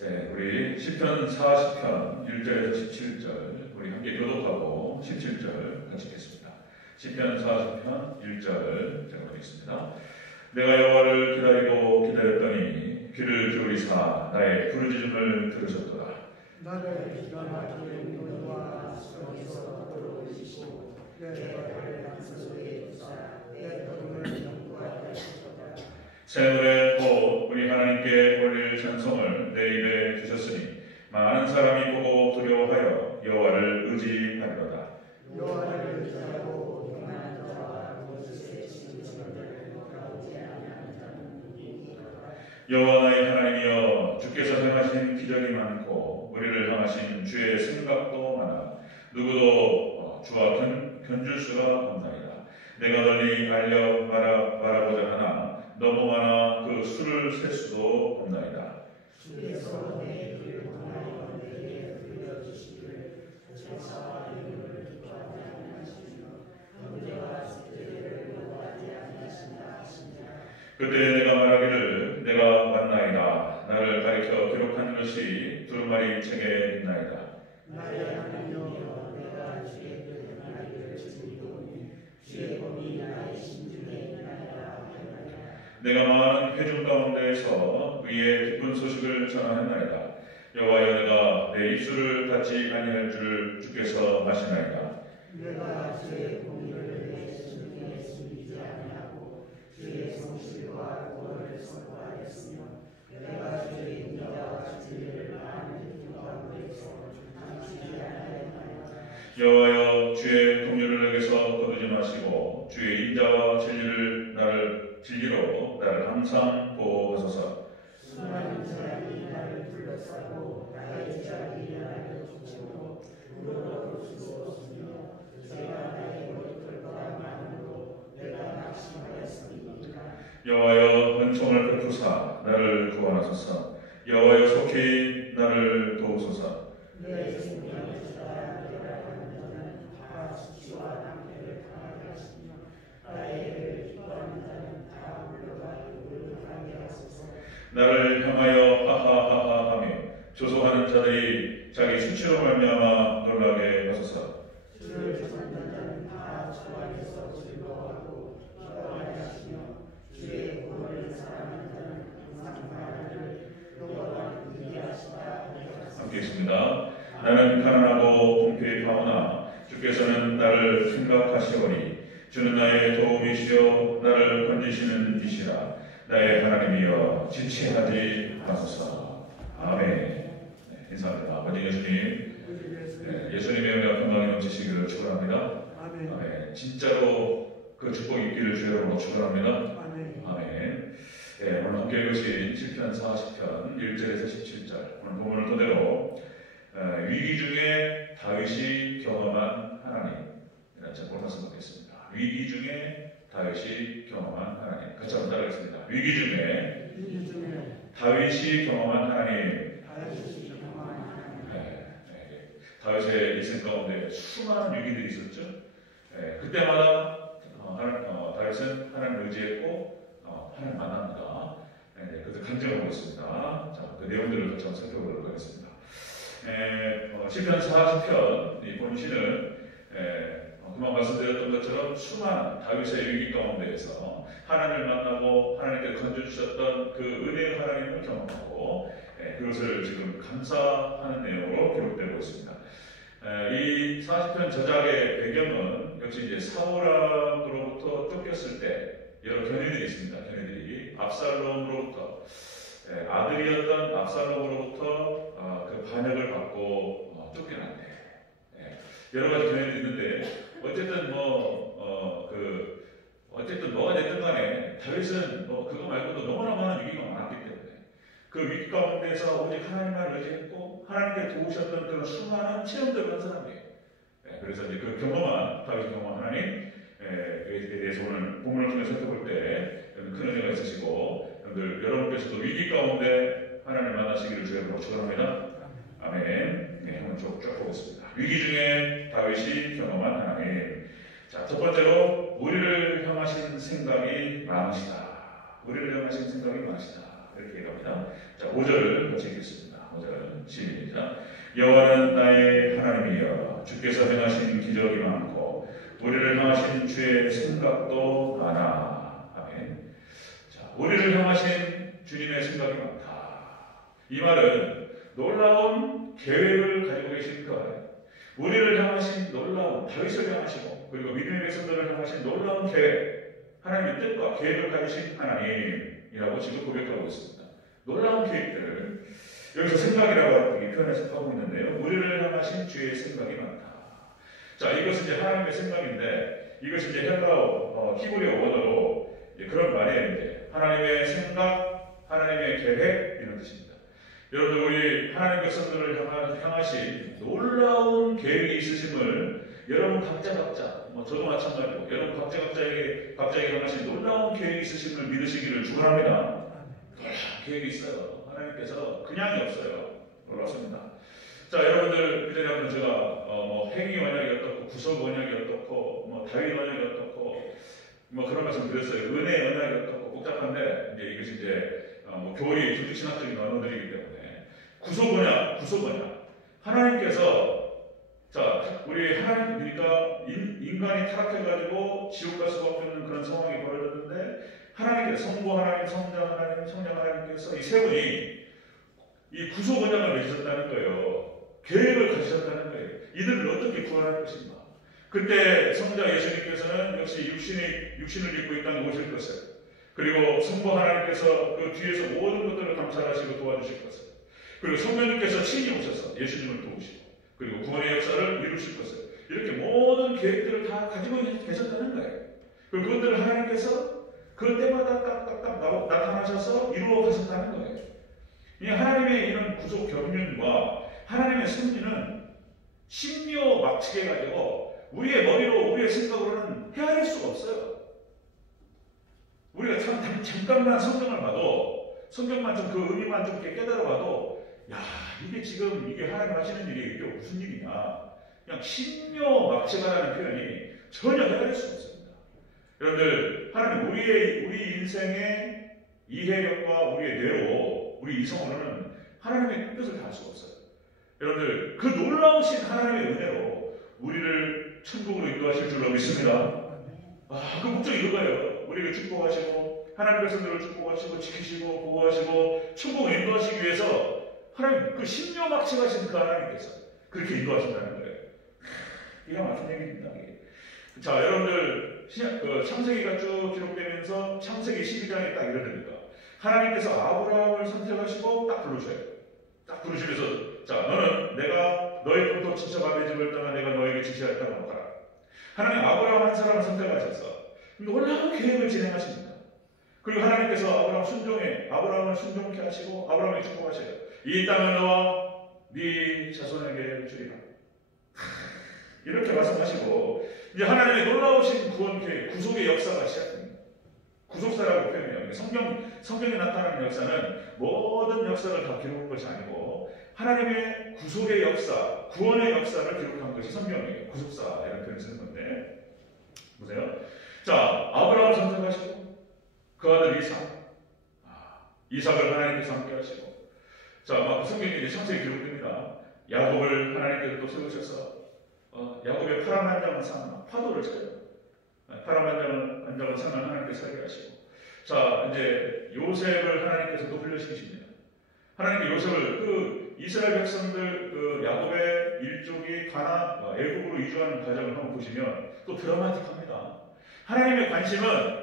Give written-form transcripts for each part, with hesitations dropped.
네, 우리 시편 40편 1절에서 17절 우리 함께 교독하고 17절 같이 읽겠습니다. 시편 40편 1절 제가 읽겠습니다. 내가 여호와를 기다리고 기다렸더니 귀를 기울이사 나의 부르짖음을 들으셨도다. 나를 기가 막히는 눈과 속에서 들어오시고 내 발을 양손에 두사 내 걸음을 영구하게 하셨도다. 새 노래 곧 우리 하나님께 올릴 찬송을 내 입에 두셨으니 많은 사람이 보고 두려워하여 여호와를 의지하리로다. 여호와를 의지하고 평안한 자와 모세의 진실을 가오지 아니하는 자는 누구니까. 여호와 나의 하나님이여, 주께서 행하신 기적이 많고 우리를 향하신 주의 생각도 많아 누구도 주와 견줄 수가 없나이다. 내가 널리 알려 말하고자 하나 너무 많아 그 수를 셀 수도 없나이다. 주께서 내 길을 통하여 내게 들려주시기를 제사와 이름을 기뻐하지 아니하시며 형제와 식구들을 요구하지 아니하신다 하시니라. 그때 내가 말하기를 내가 왔나이다. 나를 가리켜 기록한 것이 두루마리 책에 있나이다. 나의 하나님이여, 내가 주의 그 말을 즐기오니 주의 법이 나의 심중에 있나이다 하나이다. 내가 많은 회중 가운데에서 위에 기쁜 소식을 전하였나이다. 여호와여, 내가 내 입술을 닫지 아니할 줄 주께서 아시나이다. 내가 주의 공의를 내 심중에 숨기지 아니하고 주의 성실과 구원을 선포하였으며 내가 주의 인자와 진리를 아는 그 가운데서 감추지 아니하였나이다. 여호와여, 주의 긍휼을 내게서 거두지 마시고 주의 인자와 진리로 나를 항상 보호하소서. 수많은 사람이 나를 둘러싸고 나의 자기 나를 쫓고 물어볼 수도 없으며 제가 나의 머리털과 마음으로 내가 낙심하였으니까. 여호와여, 은총을 베푸사 나를 구원하소서. 여호와여, 속히 나를 도우소서. 내 생명을 주라. 내가 하는 자는 다 수치와 낭패를 당하게 하시며 나의 일을 기뻐하는 자는 다 물러가 의롭게 하소서. 나를 향하여 하하하하 하며 조소하는 자들이 자기 수치로 말미암아 놀라게 하소서. 주를 찾는 자는 다 주 안에서 즐거워하고 기뻐하게 하시며 주의 구원을 사랑하는 자는 항상 나를 여호와가 의지하시다 하셨습니다. 함께 있습니다. 나는 가난하고 궁핍하오나 주께서는 나를 생각하시오니 주는 나의 도움이시요 나를 건지시는 이시라. 나의 하나님이여, 지체하지 마소서. 아멘. 네, 인사합니다. 아버지 예수님, 예수님의 은혜가 평강에 넘치시기를 축원합니다. 아멘. 아멘. 진짜로 그 축복이 있기를 주의 이름으로 축원합니다. 아멘. 아멘. 네, 오늘 함께 읽으신 시편 40편 1절에서 17절 오늘 본문을 토대로 위기 중에 다윗이 경험한 하나님이라는 제목으로 말씀드리겠습니다. 위기 중에 다윗이 경험한 하나님. 같이 한번 따라하겠습니다. 위기 중에 다윗이 경험한 하나님. 다윗의 인생 가운데 수많은 위기들이 있었죠. 그때마다 다윗은 하나님을 의지했고 하나님 만납니다. 그래서 간증하고 있습니다. 자, 그 내용들을 같이 한번 살펴보도록 하겠습니다. 시편 40편 이 본시는 그만 말씀드렸던 것처럼 수많은 다윗의 위기 가운데에서 하나님을 만나고 하나님께 건져주셨던 그 은혜의 하나님을 경험하고 그것을 지금 감사하는 내용으로 기록되고 있습니다. 이 40편 저작의 배경은 역시 이제 사울왕으로부터 쫓겼을 때 여러 견해들이 있습니다. 견해들이 압살롬으로부터 아들이었던 압살롬으로부터 그 반역을 받고 쫓겨났네. 여러 가지 견해들이 있는데 어쨌든 어쨌든 뭐가 됐든 간에 다윗은 그거 말고도 너무나 많은 위기가 많았기 때문에 그 위기 가운데서 오직 하나님만 의지했고 하나님께 도우셨던 그런 수많은 체험들을 한 사람이에요. 그래서 이제 그 경험한 다윗이 경험한 하나님에 대해서 오늘 본문을 통해 살펴볼 때 큰 은혜가 있으시고 여러분께서도 위기 가운데 하나님을 만나시기를 주님으로 축원합니다. 아멘. 네, 한번 쭉 보겠습니다. 위기 중에 다윗이 경험한 하나님. 자, 첫 번째로 우리를 향하신 생각이 많으시다. 우리를 향하신 생각이 많으시다. 이렇게 얘기합니다. 자, 5절을 같이 읽겠습니다. 시작. 여호와는 나의 하나님이여 주께서 행하신 기적이 많고 우리를 향하신 주의 생각도 많아. 아멘. 자, 우리를 향하신 주님의 생각이 많다. 이 말은 놀라운 계획을 가지고 계신 거예요. 우리를 향하신 놀라운 다윗을 향하시고 그리고 믿음의 백성들을 향하신 놀라운 계획, 하나님의 뜻과 계획을 가지신 하나님이라고 지금 고백하고 있습니다. 놀라운 계획들을 여기서 생각이라고 표현해서 하고 있는데요. 우리를 향하신 주의 생각이 많다. 자, 이것은 이제 하나님의 생각인데 이것이 이제 헬라어 히브리어 원어로 그런 말이에요. 이제 하나님의 생각, 하나님의 계획 이런 뜻입니다. 여러분들 우리 하나님 백성들을 향하신 놀라운 계획이 있으심을 여러분 각자 저도 마찬가지고 여러분 각자에게 향하신 놀라운 계획이 있으심을 믿으시기를 축원합니다. 계획이 있어요. 하나님께서 그냥이 없어요. 놀랍습니다. 자, 여러분들 그전에 한번 제가 행위 언약이 어떻고 구속 언약이 어떻고 다윗 언약이 어떻고 그런 말씀 드렸어요. 은혜 언약이 어떻고 복잡한데 이제 이것이 이제 교리 조직신학적인 언어들이기 때문에 구속 언약 하나님께서 자, 우리 하나님 그러니까 인간이 타락해가지고 지옥 갈 수밖에 없는 그런 상황이 벌어졌는데 하나님께서 성부 하나님, 성령 하나님께서 이 세 분이 이 구속 언약을 맺으셨다는 거예요. 계획을 가지셨다는 거예요. 이들을 어떻게 구원할 것인가. 그때 성자 예수님께서는 역시 육신을 입고 이 땅에 오실 것을 그리고 성부 하나님께서 그 뒤에서 모든 것들을 감찰하시고 도와주실 것을 그리고 성령님께서 친히 오셔서 예수님을 도우시고 그리고 구원의 역사를 이루실 것을 이렇게 모든 계획들을 다 가지고 계셨다는 거예요. 그리고 그것들을 하나님께서 그때마다 딱딱딱 나타나셔서 이루어 가셨다는 거예요. 이 하나님의 이런 구속 경륜과 하나님의 섭리는 신묘막측해 가지고 우리의 머리로 우리의 생각으로는 헤아릴 수가 없어요. 우리가 잠깐만 성경을 봐도 성경만 좀 그 의미만 좀 깨달아 봐도 야 이게 지금 이게 하나님 하시는 일이 이게 무슨 일이냐 그냥 신묘막측하다는 표현이 전혀 헤아릴 수가 없습니다. 여러분들 하나님 우리 인생의 이해력과 우리의 뇌로 우리 이성으로는 하나님의 뜻을 다 할 수가 없어요. 여러분들 그 놀라우신 하나님의 은혜로 우리를 천국으로 인도하실 줄로 믿습니다. 그 목적이 이거예요. 우리를 축복하시고 하나님 백성들을 축복하시고 지키시고 보호하시고 천국을 인도하시기 위해서 하나님 그 신묘막측하신 그 하나님께서 그렇게 인도하신다는 거예요. 기가 막힌 얘기입니다. 자, 여러분들 창세기가 쭉 기록되면서 창세기 12장에 딱 이러니까 하나님께서 아브라함을 선택하시고 딱 부르셔요. 딱 부르시면서 자, 너는 내가 너의 본토 친척 아베 집을 떠나 내가 너에게 지시할 땅으로 가라. 하나님 아브라함 한 사람을 선택하셔서 놀라운 계획을 진행하십니다. 그리고 하나님께서 아브라함을 순종케 하시고 아브라함에게 축복하셔요. 이 땅을 너와 네 자손에게 주리라. 이렇게 말씀하시고 이제 하나님의 놀라우신 구원 계획, 구속의 역사가 시작됩니다. 구속사라고 표현해요. 성경에 나타나는 역사는 모든 역사를 다 기록한 것이 아니고 하나님의 구속의 역사, 구원의 역사를 기록한 것이 성경이에요. 구속사 이런 표현을 쓰는 건데 보세요. 자, 아브라함을 선택하시고 그 아들 이삭을 하나님께서 함께 하시고 자, 성경에 이제 창세기 기록됩니다. 야곱을 하나님께서 또 세우셔서 야곱의 파란만장한 상, 파도를 쳐요. 파란만장한 상을 하나님께서 살게 하시고 자, 이제 요셉을 하나님께서 또 훈련시키십니다. 하나님께 요셉을 그 이스라엘 백성들 그 야곱의 일족이 애굽으로 이주하는 과정을 한번 보시면 또 드라마틱합니다. 하나님의 관심은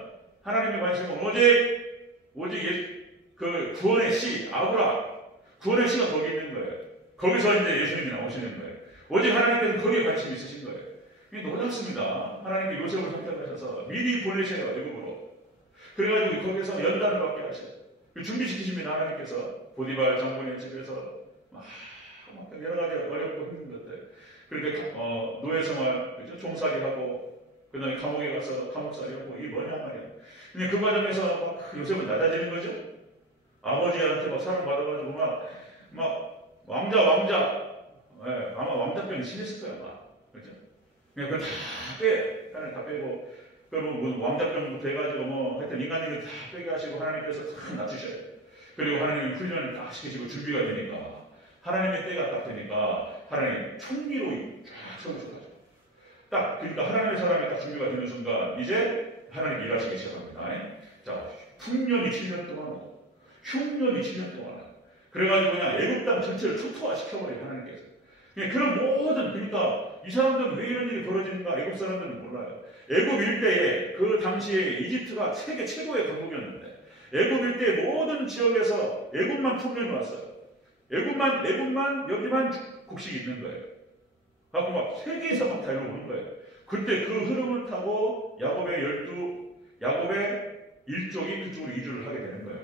오직 그 구원의 씨, 구원의 씨가 거기 있는 거예요. 거기서 이제 예수님이 나오시는 거예요. 오직 하나님께서 거기에 관심이 있으신 거예요. 이게 놀랍습니다. 하나님께 요셉을 선택하셔서 미리 보내셔요, 애굽으로. 그래가지고 거기서 연단을 받게 하셔요. 준비시키십니다. 하나님께서 보디발 장본의 집에서 막 여러 가지 어렵고 힘든 것들. 그러니까 노예 생활, 종살이 하고 그다음에 감옥에 가서 감옥살이 하고 이게 뭐냐 말이에요. 근데 그 과정에서 막 요셉은 낮아지는 거죠. 아버지한테 막 사랑 받아가지고 막 왕자. 네, 아마 왕자병이 심했을 거야, 그죠? 그냥 그걸 다 빼고, 그리고 왕자병부터 해가지고 하여튼 인간적으로 다 빼게 하시고 하나님께서 다 낮추셔요. 그리고 하나님이 훈련을 다 시키시고 준비가 되니까 하나님의 때가 딱 되니까 하나님 총리로 쫙 세우셔가지고 딱 그러니까 하나님의 사람이 딱 준비가 되는 순간 이제 하나님 일하시기 시작합니다. 자, 풍년이 7년 동안, 흉년이 7년 동안. 그래가지고 그냥 애굽 땅 전체를 초토화시켜버려요 하나님께서. 그런 모든 그러니까 이 사람들은 왜 이런 일이 벌어지는가 애굽 사람들은 몰라요. 애굽 일대에 그 당시에 이집트가 세계 최고의 강국이었는데 애굽 일대의 모든 지역에서 애굽만 풍년이 왔어요. 애굽만 여기만 곡식이 있는 거예요. 하고 막 세계에서 막 다 이러고 온 거예요. 그때 그 흐름을 타고 야곱의 일족이 그쪽으로 이주를 하게 되는 거예요.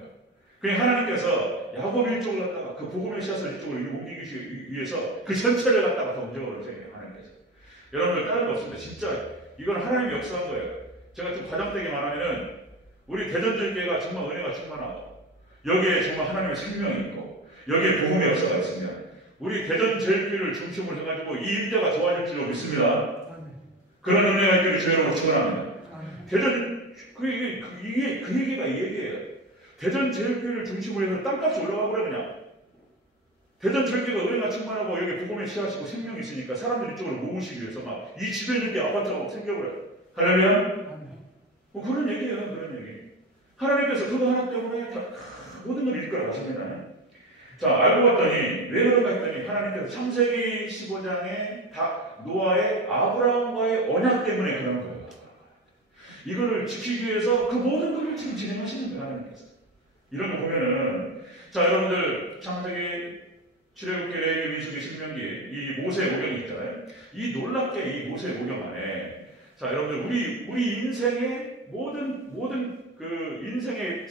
그러니까 하나님께서 야곱 일족을 갖다가 그 복음의 씨앗을 이쪽으로 옮기기 위해서 그 전체를 갖다가 다 옮겨버렸어요. 하나님께서. 여러분들 다른 거 없습니다. 진짜 이건 하나님이 역사한 거예요. 제가 좀 과장되게 말하면은 우리 대전절개가 정말 은혜가 충만하고 여기에 정말 하나님의 생명이 있고 여기에 복음의 역사가 있으면 우리 대전절개를 중심으로 해가지고 이 일대가 좋아질 줄로 믿습니다. 그런 은혜가 있기를 주여로 축원합니다. 대전 이게 그 얘기가 이 얘기예요. 대전제일교회를 중심으로 해서 땅값이 올라가고 그래 그냥. 대전제일교회가 은혜가 충만하고 여기 복음의 씨앗이고 생명이 있으니까 사람들 이쪽으로 모으시기 위해서 막 이 집에 있는 게 아파트가 막 생겨버려요. 할렐루야. 그런 얘기예요. 그런 얘기. 하나님께서 그거 하나 때문에 다 모든 걸 이끌어 가십니다. 자, 알고 봤더니 왜 그런가 했더니 하나님께서 창세기 15장에 노아의 아브라함과의 언약 때문에 그런 거예요. 이거를 지키기 위해서 그 모든 것을 지금 진행하시는 거예요. 하나님께서. 이런 거 보면은 자, 여러분들 창세기, 출애굽기, 레위기, 민수기, 신명기 이 모세 오경이 있잖아요. 이 놀랍게 이 모세 오경 안에 자, 여러분들 우리 인생의 모든 그 인생의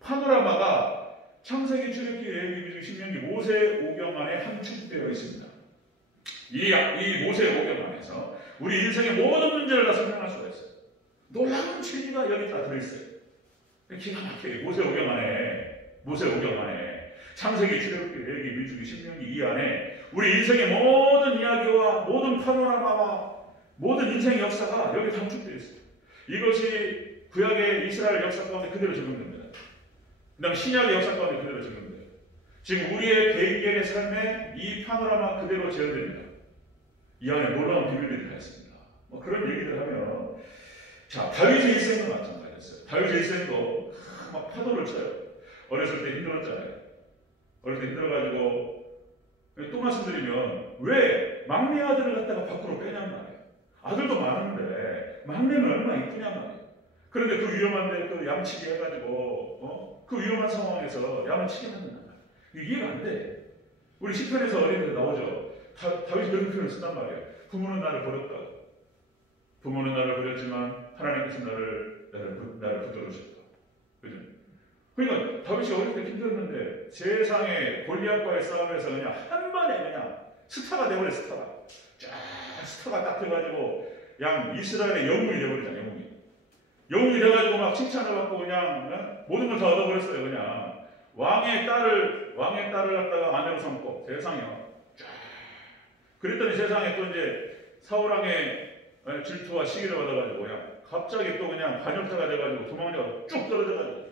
파노라마가 창세기, 출애굽기, 레위기, 민수기, 신명기 모세 오경 안에 함축되어 있습니다. 이 모세 오경 안에서 우리 인생의 모든 문제를 다 설명할 수가 있어요. 놀라운 진리가 여기 다 들어있어요. 기가 막혀요. 모세 오경 안에 창세기, 출애굽기, 레위기, 민수기, 신명기 이 안에 우리 인생의 모든 이야기와 모든 파노라마와 모든 인생의 역사가 여기 함축되어 있어요. 이것이 구약의 이스라엘 역사 가운데 그대로 적용됩니다. 그 다음 신약의 역사 가운데 그대로 적용돼요. 지금 우리의 개인의 삶에 이 파노라마 그대로 재현됩니다. 이 안에 놀라운 비밀들이 다 있습니다. 뭐 그런 얘기들 하면 자, 다윗의 일생도 마찬가지였어요. 다윗의 일생도 막 파도를 쳐요. 어렸을 때 힘들었잖아요. 어렸을 때 힘들어가지고 또 말씀드리면 왜 막내 아들을 갖다가 밖으로 빼냔 말이에요. 아들도 많은데 막내는 얼마나 이쁘냔 말이에요. 그런데 그 위험한데 그 양치기 해가지고 그 위험한 상황에서 양을 치게 만든단 말이에요. 이해가 안 돼. 우리 시편에서 어린이들 나오죠. 다윗이 그런 표현을 쓴단 말이에요. 부모는 나를 버렸다. 부모는 나를 버렸지만 하나님께서 나를 붙들으셨다. 그죠? 그러니까 다윗이 어릴 때 힘들었는데 세상에 골리앗과의 싸움에서 그냥 한 번에 그냥 스타가 되버려 스타가. 스타가 딱 돼가지고 양 이스라엘의 영웅이 되버리잖아. 영웅이 돼가지고 막 칭찬을 받고 그냥 모든 걸 다 얻어버렸어요. 그냥 왕의 딸을 갖다가 아내로 삼고 세상이요. 그랬더니 세상에 또 이제 사울왕의 질투와 시기를 받아가지고 그냥 갑자기 또 그냥 반역자가 돼가지고 도망자가 쭉 떨어져가지고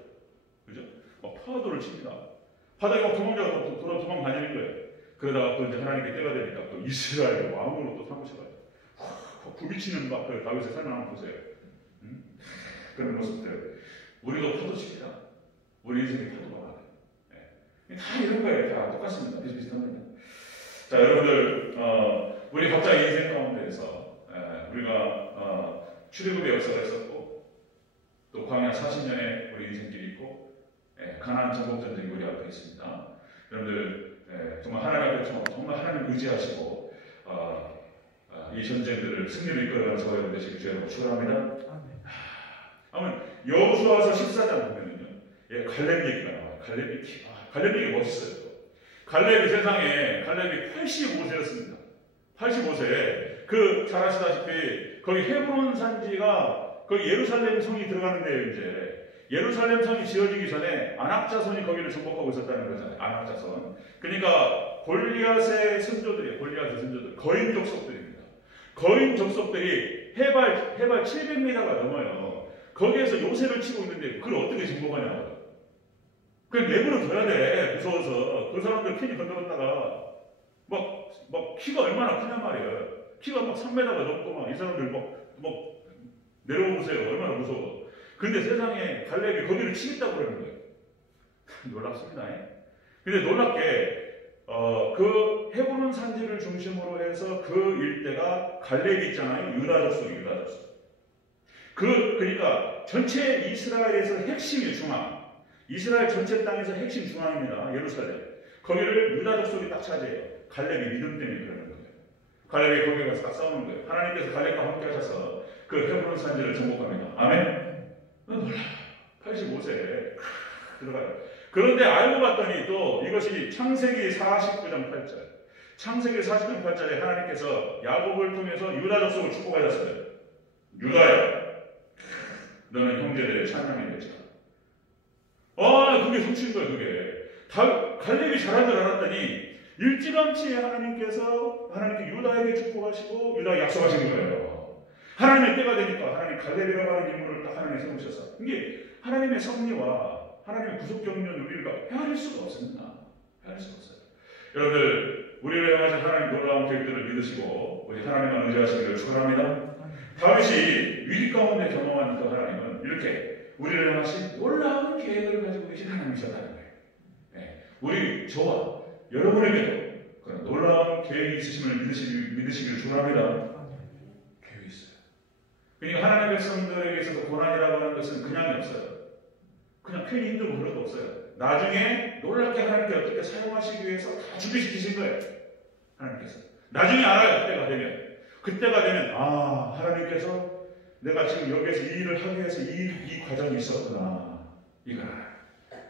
그죠? 막 파도를 칩니다. 바닥에 막 도망자가 도망 다니는 거예요. 그러다가 또 이제 하나님께 때가 되니까 또 이스라엘 왕으로 또 삼으셔가지고 부비치는 막 그 다윗의 삶을 한번 보세요. 그런 모습들. 우리도 파도 칩니다. 우리 인생의 파도가 많아요. 네. 다 이런 거예요. 다 똑같습니다. 비슷비슷한 겁니다. 자, 여러분들 우리 각자 인생 가운데에서 우리가 출애굽의 역사가 있었고 또 광야 40년의 우리 인생길이 있고 가나안 정복 전쟁이 우리 앞에 있습니다. 여러분들 정말 하나님 앞에 정말 하나님 의지하시고 이 전쟁들을 승리를 이끌어가는 저와 여러분 되시길 주여 축원합니다. 아무튼 여호수아서 14장 보면은요, 갈렙 얘기가 나와요. 갈렙 얘기 멋있어요. 갈렙이 85세였습니다. 85세. 잘 아시다시피 거기 헤브론 산지가 거기 예루살렘 성이 들어가는데요. 이제 예루살렘 성이 지어지기 전에 아낙자손이 거기를 정복하고 있었다는 거잖아요. 아낙자손. 그러니까 골리앗의 선조들이에요. 골리앗의 선조들. 거인 족속들입니다. 거인 족속들이 해발 700m가 넘어요. 거기에서 요새를 치고 있는데 그걸 어떻게 정복하냐고요. 그냥 내버려 둬야 돼. 무서워서. 그 사람들 괜히 건드렸다가 막 키가 얼마나 크냔 말이에요. 키가 막 3m가 넘고 막 이 사람들 막 내려오세요. 얼마나 무서워. 근데 세상에 갈렙이 거기를 치겠다고 그러는 거예요. 놀랍습니다. 근데 놀랍게 그 헤브론 산지를 중심으로 해서 그 일대가 갈렙이 있잖아요. 유다 족속이. 그러니까 전체 이스라엘에서 핵심이 중앙. 이스라엘 전체 땅에서 핵심 중앙입니다. 예루살렘. 거기를 유다 족속이 딱 차지해요. 갈렙이 믿음 때문에 그러는 거예요. 갈렙이 거기에 가서 딱 싸우는 거예요. 하나님께서 갈렙과 함께 하셔서 그 헤브론 산지를 정복합니다. 아멘? 놀라. 85세에 들어가요. 그런데 알고 봤더니 또 이것이 창세기 49장 8절. 창세기 49장 8절에 하나님께서 야곱을 통해서 유다 족속을 축복하셨어요. 유다야, 너는 형제들의 찬양이 되자. 그게 성취인 거예요. 그게 갈렙이 잘한 줄 알았더니 일찌감치 하나님께 유다에게 축복하시고 유다에 약속하신 거예요. 하나님의 때가 되니까 하나님 갈렙이라고 하는 인물을 딱 하나님이 세우셔서 이게 하나님의 섭리와 하나님의 구속 경륜을 우리가 헤아릴 수가 없습니다. 헤아릴 수가 없어요. 여러분들 우리를 향하신 하나님 놀라운 계획들을 믿으시고 우리 하나님만 의지하시기를 축원합니다. 다윗이 위기 가운데 경험한 그 하나님은 이렇게 우리를 향하신 놀라운 계획을 가지고 계신 하나님이셨다는 거예요. 네. 우리 여러분에게도 그런 놀라운 계획이 있으심을 믿으시기를 축원합니다. 계획이 있어요. 그러니까 하나님의 백성들에게 있어서 고난이라고 하는 것은 그냥이 없어요. 그냥 괜히 힘들고 그런 거 없어요. 나중에 놀랍게 하나님께 어떻게 사용하시기 위해서 다 준비시키신 거예요. 하나님께서. 나중에 알아요. 그때가 되면 하나님께서 내가 지금 여기에서 이 일을 하기 위해서 이 과정이 있었구나. 이거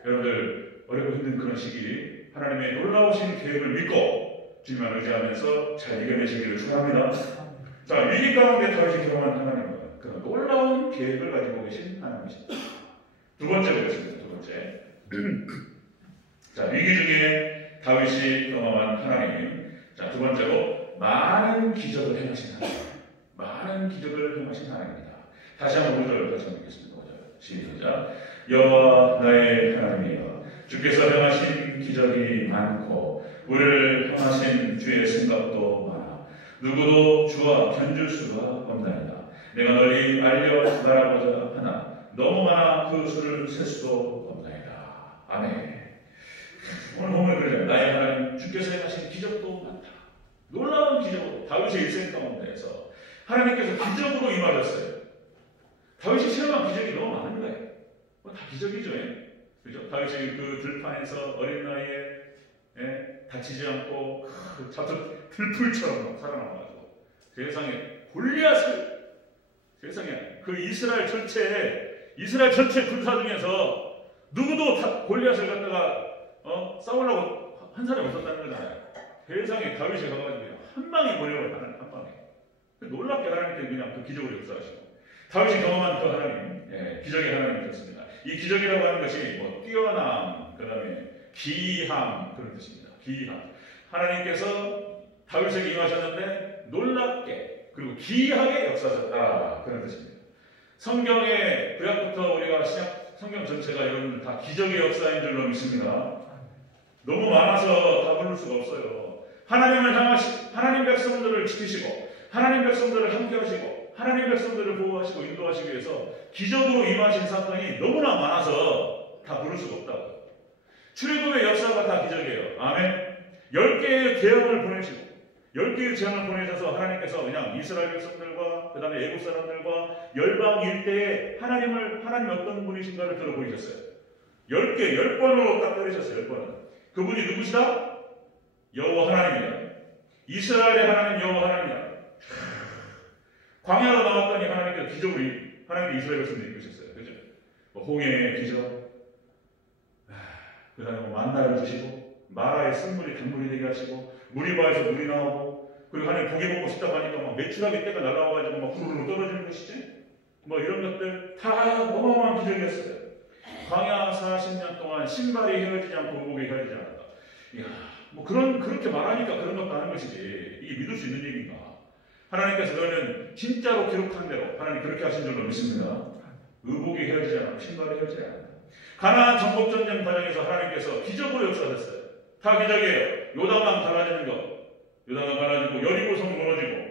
여러분들 어렵고 힘든 그런 시기 하나님의 놀라우신 계획을 믿고 주님만 의지하면서 잘 이겨내시기를 축원합니다. 자, 위기 가운데 다윗이 경험한 하나님은 그런 놀라운 계획을 가지고 계신 하나님이십니다. 두 번째 보겠습니다. 두 번째. 자, 위기 중에 다윗이 경험한 하나님. 자, 두 번째로 많은 기적을 행하신 하나님. 많은 기적을 행하신 하나님입니다. 다시 한번 5절을 같이 읽겠습니다. 5절. 시작. 여호와 나의 하나님이여, 주께서 행하신 기적이 많고 우리를 향하신 주의 생각도 많아 누구도 주와 견줄 수가 없나이다. 내가 널리 알려 말하고자 하나 너무 많아 그 수를 셀 수도 없나이다. 아멘. 오늘 보면 그러잖아요. 나의 하나님 주께서 행하신 기적도 많다. 놀라운 기적으로 다윗의 일생 가운데에서 하나님께서 기적으로 임하셨어요. 다윗이 체험한 기적이 너무 많은 거예요. 다 기적이죠. 그죠? 다윗이 그 들판에서 어린 나이에 다치지 않고 잡초 들풀처럼 살아남아가지고 세상에 골리앗을 그 이스라엘 전체 군사 중에서 누구도 다 골리앗을 갖다가 싸우려고 한 사람이 없었다는 거잖아요. 세상에 다윗이 가가지고 한 방에 몰려버려요. 한 방에. 놀랍게 하나님께서 그냥 그 기적을 역사하시고 다윗이 경험한 그 하나님, 기적의 하나님이었습니다. 이 기적이라고 하는 것이 뛰어남, 그 다음에 기함 그런 뜻입니다. 기함. 하나님께서 다윗에게 임하셨는데 놀랍게 그리고 기하게 역사하셨다 그런 뜻입니다. 성경의 구약부터 우리가 성경 전체가 여러분들 다 기적의 역사인 줄로 믿습니다. 너무 많아서 다 부를 수가 없어요. 하나님을 향하시 하나님 백성들을 지키시고 하나님 백성들을 함께하시고 하나님 백성들을 보호하시고 인도하시기 위해서 기적으로 임하신 사건이 너무나 많아서 다 부를 수가 없다고. 출애굽의 역사가 다 기적이에요. 아멘. 10개의 재앙을 보내시고 10개의 재앙을 보내셔서 하나님께서 그냥 이스라엘 백성들과 그 다음에 애국 사람들과 열방 일대에 하나님 어떤 분이신가를 들어보이셨어요. 10번으로 딱 때리셨어요. 10번은. 그분이 누구시다? 여호와 하나님이다. 이스라엘의 하나님 여호와 하나님이다. 광야로 나왔더니 하나님께서 기적으로 하나님께 이스라엘 백성들을 이끄셨어요. 그죠? 홍해의 기적, 그 다음에 만나를 주시고 마라의 쓴물이 단물이 되게 하시고 무리바에서 물이 나오고 그리고 하나님 고기 먹고 싶다고 하니까 막 메추라기 떼가 날아와가지고 막 후루룩 떨어지는 것이지. 이런 것들 다 어마어마한 기적이었어요. 광야 40년 동안 신발이 헤어지지 않고 의복이 헤어지지 않았다. 이야, 그렇게 말하니까 그런 것도 하는 것이지. 이게 믿을 수 있는 얘기인가? 하나님께서 그러면 진짜로 기록한 대로 하나님 그렇게 하신 줄로 믿습니다. 의복이 헤어지지 않고 신발이 헤어지지 않는다. 가나안 정복 전쟁 과정에서 하나님께서 기적으로 역사하셨어요. 다 기적이에요. 요단강 갈라지는 것, 요단강 갈라지고 여리고성 무너지고,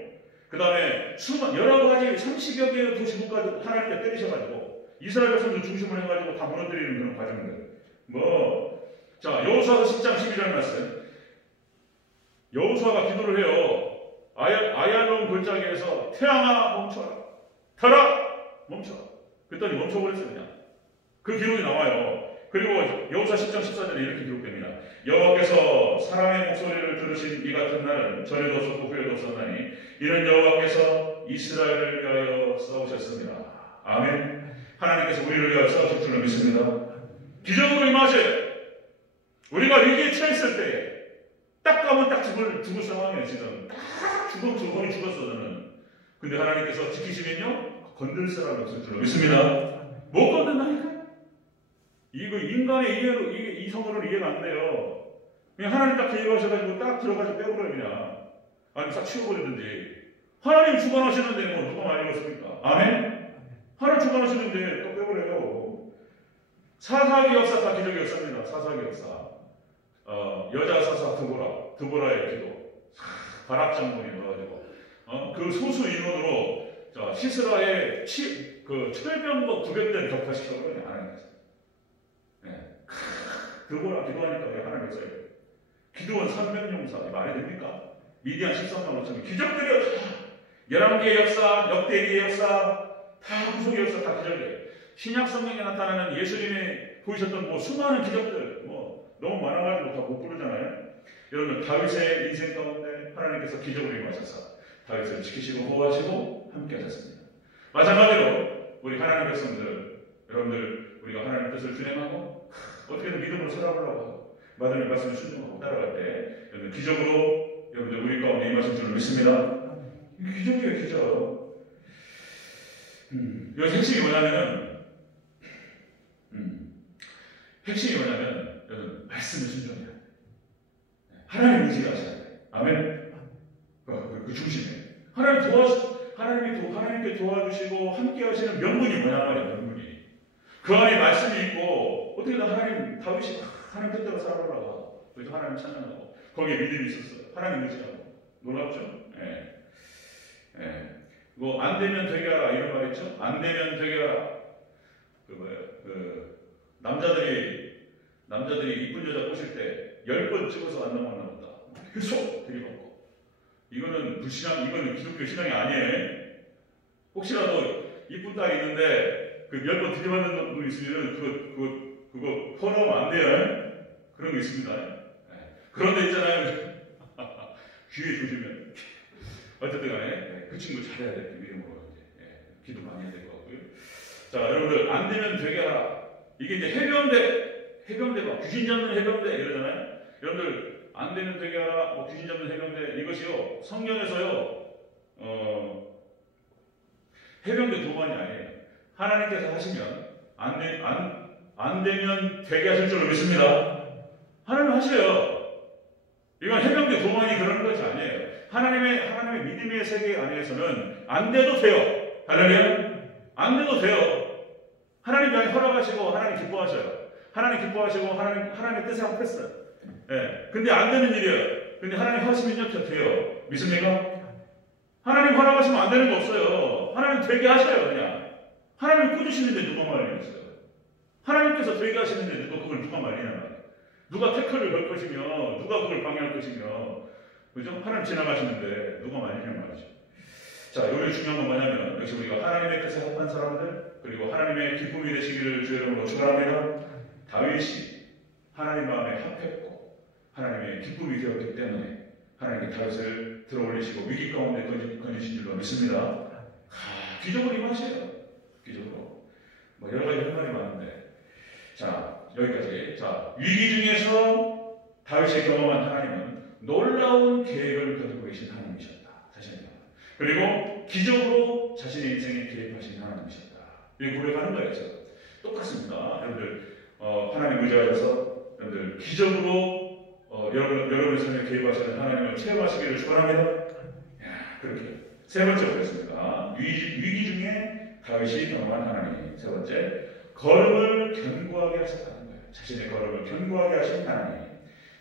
그 다음에 여러 가지 30여 개의 도시국가들 하나님께 때리셔가지고 이스라엘 백성들 중심으로 해가지고 다 무너뜨리는 그런 과정들. 자, 여호수아서 10장 12절 말씀. 여호수아가 기도를 해요. 아얄론 골짜기에서 태양아 멈춰라, 달아 멈춰라. 그랬더니 멈춰버렸어요. 그냥 그 기록이 나와요. 그리고 여호수아 10장 14절에 이렇게 기록됩니다. 여호와께서 사람의 목소리를 들으신 이 같은 날은 전에도 없었고 후에도 없었나니 이는 여호와께서 이스라엘을 위하여 싸우셨습니다. 아멘. 하나님께서 우리를 위하여 싸우실 줄로 믿습니다. 기적으로 임하셔요. 우리가 위기에 처했을 때 딱 가면 딱 죽을 상황이에요. 지금 딱 거의 죽었어 저는. 근데 하나님께서 지키시면요 건들 사람이 없을 줄로 믿습니다. 못 건든다니까. 이거 인간의 이해로 이성으로는 이해가 안 돼요. 그냥 하나님 딱 계획하셔가지고 딱 들어가서 빼버려요 그냥. 아니 싹 치워버리든지. 하나님 주관하시는데 뭐 누가 많이 읽었습니까? 아멘? 하나님 주관하시는데 또 빼버려요. 사사기 역사 다 기적의 역사입니다. 사사기 역사. 여자 사사 드보라의 기도. 바락 장군이 넣어가지고 그 소수 인원으로 시스라의 철병거 900대를 격파시켜버려요. 하나님께서. 드보라 기도하니까 왜 하나님 역사예요? 기도원 300용사 말이 됩니까? 미디안 13만 5천 기적들이요. 11개의 역사, 역대기의 역사, 다 구속의 역사 다 기적이에요. 신약 성경에 나타나는 예수님이 보이셨던 뭐 수많은 기적들 너무 많아가지고 다 못 부르잖아요. 여러분 다윗의 인생 가운데 하나님께서 기적으로 임하셔서 다윗을 지키시고 보호하시고 함께 하셨습니다. 마찬가지로 우리 하나님 백성들 여러분들 우리가 하나님의 뜻을 준행하고 어떻게든 믿음으로 살아보려고 하고 마다의 말씀을 순종하고 따라갈 때 여러분 기적으로 여러분들 우리 가운데 임하신 줄을 믿습니다. 기적이에요 기적. 여기 핵심이 뭐냐면은 여러분 말씀을 순종해야 돼. 하나님 의지가 하셔야 돼. 아멘. 그 중심에 하나님께 도와주시고 함께 하시는 명분이 뭐냐 말이야. 명분이 그 안에 말씀이 있고 어떻게든 다윗이 하나님 뜻대로 살아보라고 그래서 하나님 찬양하고 거기에 믿음이 있었어요. 하나님 의지하고 놀랍죠. 뭐 안 되면 되게 하라 이런 말 있죠. 안 되면 되게 하라. 남자들이 이쁜 여자 꼬실 때 10번 찍어서 안 넘어가나 보다. 계속 들이받고. 이거는 불신앙, 이거는 기독교 신앙이 아니에요. 혹시라도 이쁜 딸이 있는데 그 10번 들이받는 분 있으면 그거 퍼놓으면 안 돼요. 그런 게 있습니다. 그런데 있잖아요. 귀에 조심해. 어쨌든 간에 그 친구 잘해야 돼. 그 이름으로 기도 많이 해야 될 것 같고요. 자, 여러분들 안 되면 되게 하라. 이게 이제 해병대가 귀신 잡는 해병대 이러잖아요. 여러분들 안 되면 되게 하라. 귀신 잡는 해병대 이것이요 성경에서요 해병대 도반이 아니에요. 하나님께서 하시면 안 되면 되게 하실 줄로 믿습니다. 하나님 하셔요. 이건 해병대 도반이 그런 것이 아니에요. 하나님의 믿음의 세계 안에서는 안 돼도 돼요. 할렐루야. 안 돼도 돼요. 하나님 향해 허락하시고 하나님 기뻐하셔요. 하나님 기뻐하시고 하나님의 뜻에 합했어요. 근데 안 되는 일이에요. 근데 하나님 하시면요 돼요. 믿습니까? 하나님 허락하시면 안 되는 거 없어요. 하나님 되게 하셔요. 그냥 하나님 꾸주시는데 누가 말리겠어요? 하나님께서 되게 하시는데 누가 말리냐 말이에요. 누가 태클을 걸 것이며 누가 그걸 방해할 것이며 그죠? 하나님 지나가시는데 누가 말리냐 말이죠. 자, 여기 중요한 건 뭐냐면 역시 우리가 하나님의 뜻에 합한 사람들 그리고 하나님의 기쁨이 되시기를 주 여러분으로 축원합니다. 다윗이 하나님 마음에 합했고 하나님의 기쁨이 되었기 때문에 하나님께 다윗을 들어올리시고 위기 가운데 건지신 줄로 믿습니다. 기적으로 임하셔요. 기적으로. 뭐 여러 가지 할 말이 많은데 자 여기까지. 자 위기 중에서 다윗이 경험한 하나님은 놀라운 계획을 가지고 계신 하나님이셨다. 다시 한번. 그리고 기적으로 자신의 인생에 개입하신 하나님이셨다. 이렇게 고백하는 거예요. 똑같습니다. 여러분들 하나님 의지하셔서 여러분들 기적으로 여러분의 삶에 개입하시는 하나님을 체험하시기를 축원합니다. 그렇게 세 번째 보겠습니다. 위기 중에 다윗이 경험한 하나님. 세 번째 걸음을 견고하게 하셨다는 거예요. 자신의 걸음을 견고하게 하신 하나님.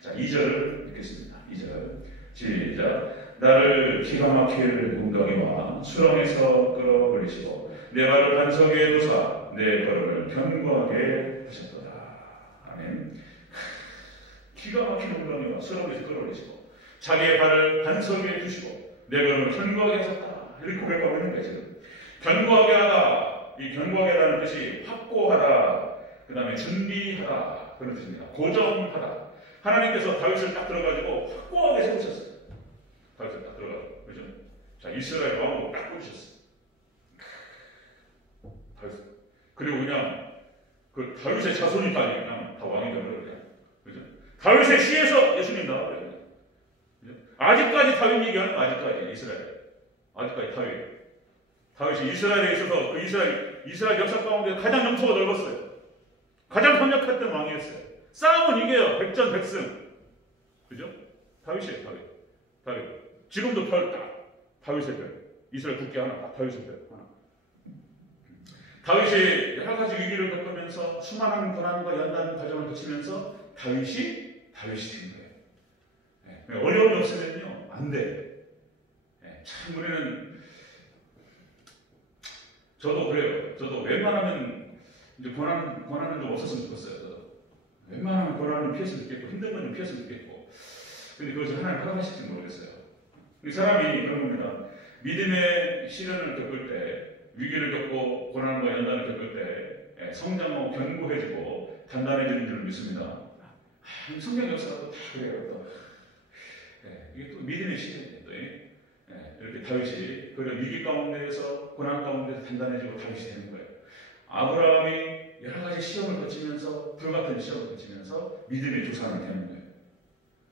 자, 2절을 읽겠습니다. 2절 시작. 나를 기가 막힐 웅덩이와 수렁에서 끌어올리시고 내 발을 반석에 두사 내 걸음을 견고하게 하셨도다. 아멘. 기가 막힌 웅덩이와 수렁에서 끌어올리시고 자기의 발을 반석에 두시고 내 걸음을 견고하게 하셨다. 이렇게 고백하고 있는 거예요. 지금 견고하게 하다. 이 견고하게라는 뜻이 확고하다, 그 다음에 준비하다 그런 뜻입니다. 고정하다. 하나님께서 다윗을 딱 들어가지고 확고하게 세우셨어요. 다윗을 딱 들어가고, 그죠? 자, 이스라엘 왕으로 딱 꽂으셨어요. 다윗. 그리고 그냥 그 다윗의 자손이 다 그냥 다 왕이 되버려요. 그죠? 다윗의 씨에서 예수님 나와요. 아직까지 다윗 얘기하는 거, 아직까지 이스라엘. 아직까지 다윗이 이스라엘에 있어서 그 이스라엘 역사 가운데 가장 영토가 넓었어요. 가장 강력했던 왕이었어요. 싸움은 이겨요. 백전백승. 그죠? 다윗이에요. 다윗. 지금도 별 딱 다윗의 별. 이스라엘 국기 하나 딱 다윗의 별 하나. 다윗이 여러 가지 위기를 겪으면서 수많은 고난과 연단 과정을 거치면서 다윗이 된 거예요. 네. 어려움이 없으면요 안 돼. 네. 참 우리는 저도 그래요. 저도 웬만하면 이제 고난은 좀 없었으면 좋겠어요. 웬만하면 고난은 피했으면 좋겠고 힘든 건 좀 피했으면 좋겠고. 근데 그것을 하나님 허락하실지 모르겠어요. 이 사람이 그런 겁니다. 믿음의 시련을 겪을 때, 위기를 겪고 고난과 연단을 겪을 때 성장하고 견고해지고 단단해지는 줄 믿습니다. 성경 역사도 다 그래요. 또. 이게 또 믿음의 시련이에요. 또. 이렇게 다윗이 그런 위기 가운데에서 고난 가운데서 단단해지고 다윗이 되는 거예요. 아브라함이 여러 가지 시험을 거치면서 불같은 시험을 거치면서 믿음의 조상이 되는 거예요.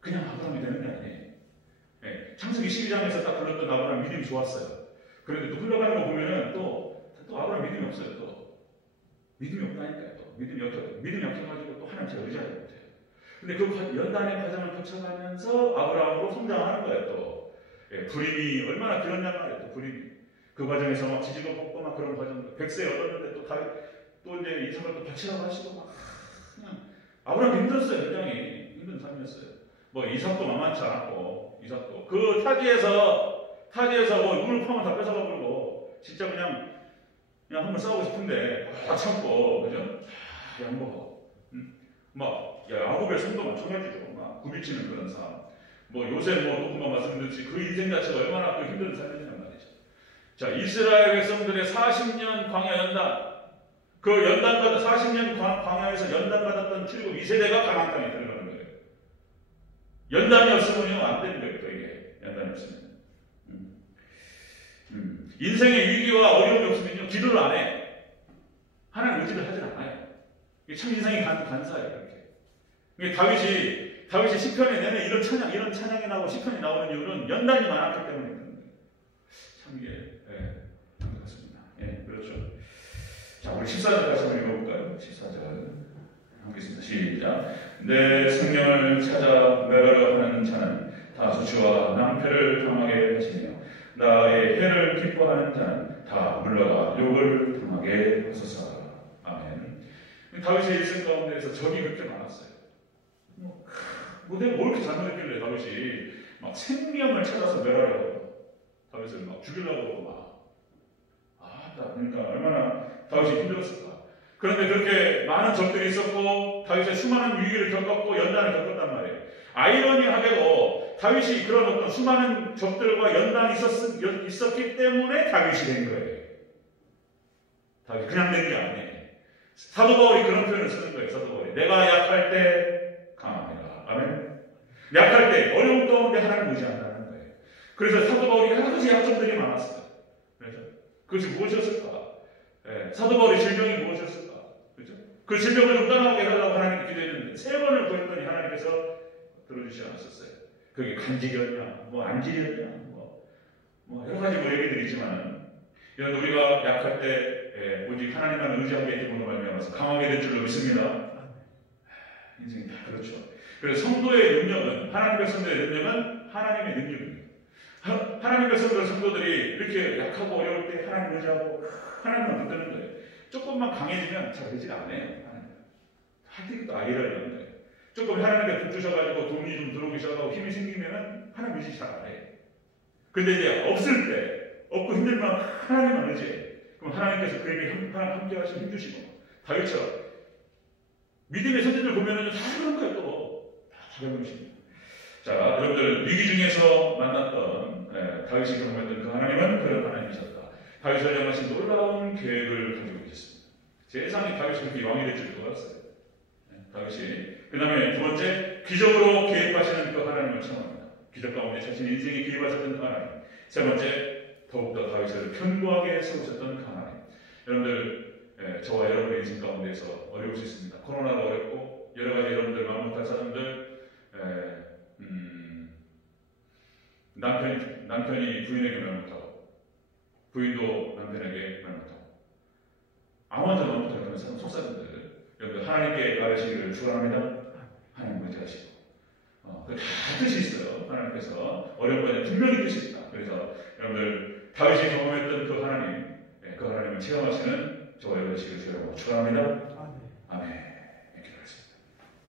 그냥 아브라함이 되는 게 아니에요. 창세기 12장에서 딱 불렀던 아브라함 믿음이 좋았어요. 그런데 또 흘러가는 거 보면은 또 아브라함 믿음이 없어요. 또 믿음이 없다니까요. 또 믿음이 약해가지고 또 하나님 제가 의지하지 못해요. 근데 그 연단의 과정을 거쳐가면서 아브라함으로 성장하는 거예요. 또 불임이 얼마나 길었냔 말이에요. 또 불임이 그 과정에서 막 지지고 볶고 막 그런 과정. 100세 얻었는데 또 이제 이삭을 또 바치라고 하시고 막 그냥 아브라함 힘들었어요. 굉장히 힘든 삶이었어요. 뭐 이삭도 만만치 않았고 이삭도 그 타지에서 뭐 눈을 파면 다 뺏어가 버리고 진짜 그냥 한번 싸우고 싶은데 다 참고 그죠? 양보하고 막 야곱의 성도 마찬가지죠. 막 굽이치는 그런 삶. 뭐 요새 또 금방 말씀드렸듯이 그 인생 자체가 얼마나 그 힘든 삶이냐는 말이죠. 자, 이스라엘 백성들의 40년 광야 연단, 그 연단받아 40년 광야에서 연단받았던 출국 2세대가 가나안 땅에 들어가는 거예요. 연단이 없으면요 안 되는 거예요. 또 이게 연단이 없으면. 인생의 위기와 어려움이 없으면요 기도를 안 해. 하나님 의지를 하진 않아요. 이게 참 인생이 간사해요. 이렇게. 다윗이 시편에 내내 이런 찬양이 나오고 시편이 나오는 이유는 연단이 많았기 때문입니다. 참 이게 그렇습니다. 그렇죠. 자, 우리 14절 다시 한번 읽어볼까요? 14절 하겠습니다. 시작. 내 생명을 찾아 멸하려 하는 자는 다 수치와 낭패를 당하게 하시며 나의 해를 기뻐하는 자는 다 물러가 욕을 당하게 하소서. 아멘. 다윗의 일생 가운데에서 적이 그렇게 많았어요. 내가 뭘 이렇게 잘못했길래 다윗이 막 생명을 찾아서 멸하려고 다윗을 막 죽이려고 그러니까 얼마나 다윗이 힘들었을까. 그런데 그렇게 많은 적들이 있었고 다윗의 수많은 위기를 겪었고 연단을 겪었단 말이에요. 아이러니하게도 다윗이 그런 어떤 수많은 적들과 연단이 있었기 때문에 다윗이 된 거예요. 다윗이 그냥 된 게 아니에요. 사도 바울이 그런 표현을 쓰는 거예요. 사도 바울이 내가 약할 때 강합니다. 아멘. 약할 때 어려운 가운데 하나님 의지한다는 거예요. 그래서 사도 바울이 여러 가지 약점들이 많았어요. 그래서 그것이 무엇이었을까? 사도 바울의 질병이 무엇이었을까? 그렇죠? 그 질병을 좀 떠나게 하려고 하나님께 기도했는데 3번을 구했더니 하나님께서 들어주지 않았었어요. 그게 간질이었냐, 안질이었냐, 여러 가지 얘기들이 있지만 이런 우리가 약할 때 오직 하나님만 의지하게 되므로 말미암아서 강하게 될 줄로 믿습니다. 인생이 다 그렇죠. 그래서 성도의 능력은 하나님 백성들의 능력은 하나님의 능력입니다. 하나님 백성들 성도들이 이렇게 약하고 어려울 때 하나님 의지하고 하나님만 붙드는 거예요. 조금만 강해지면 잘 되지가 않아요. 하여튼 또 아이를 낳는 거예요. 조금 하나님께 붙으셔가지고 돈이 좀 들어오기 시작하고 힘이 생기면은 하나님 의지 잘 안 해요. 근데 이제 없을 때, 없고 힘들면 하나님만 의지해. 그럼 하나님께서 그에게 함께 하시고 힘주시고, 다윗처럼 믿음의 선진들 보면은 다 그런 거예요. 또 다 그런 것입니다. 자, 여러분들 위기 중에서 만났던 다윗이 경험했던 그 하나님은 그런 하나님이셨다. 다윗을 향하신 놀라운 계획을 가지고 계셨습니다. 세상에 다윗이 그렇게 왕이 될 줄도 몰랐어요. 다윗이. 그 다음에 두 번째, 기적으로 개입하시는 그 하나님을 청합니다. 기적 가운데 자신 인생에 개입하셨던 그 하나님. 세 번째, 더욱더 다윗을 견고하게 세우셨던 그 하나님. 여러분들, 저와 여러분의 인생 가운데서 어려울 수 있습니다. 코로나도 어렵고 여러 가지 여러분들 마음 못할 사람들, 남편이 부인에게 말 못하고 부인도 남편에게 말 못하고 아무한테 말 못하는 사람 속사람들, 여러분들 하나님께 말하시기를 축원합니다. 하나님 의지하시고 그 다 뜻이 있어요. 하나님께서 어려운 것에 분명히 뜻이 있다. 그래서 여러분들 다윗이 경험했던 그 하나님, 그 하나님을 체험하시는 저와 여러분 되시기를 축원합니다.